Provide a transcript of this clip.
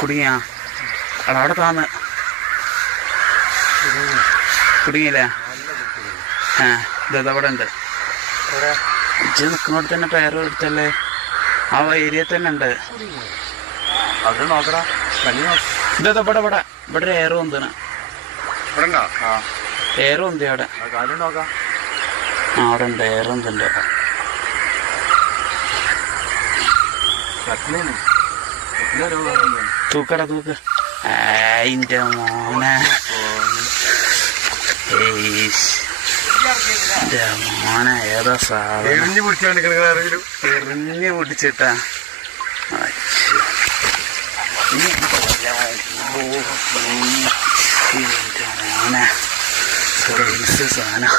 കുടുങ്ങിയാ എടാ അവിടെ താന്ന് കുടുങ്ങിയില്ലേ? ഇതവിടെ ഉണ്ട്. ഇജ്ജ് നിൽക്കുന്നോട് തന്നെ ടയർ എടുത്തല്ലേ? ആ ഏരിയ തന്നെ ഉണ്ട്. ഇതാ ഇവിടെ ഇവിടെ ഇവിടെ എയർ വന്നാണ്. എയർ വന്തി അവിടെ. അവിടെ ഉണ്ട്, എയർ വന്നുണ്ട്. തൂക്കടാ തൂക്ക്. അതിൻ്റെ മോനെ മോനെ ഏതാ സാധനം എറിഞ്ഞു പിടിച്ചിട്ടാ. മോനെ സാധനം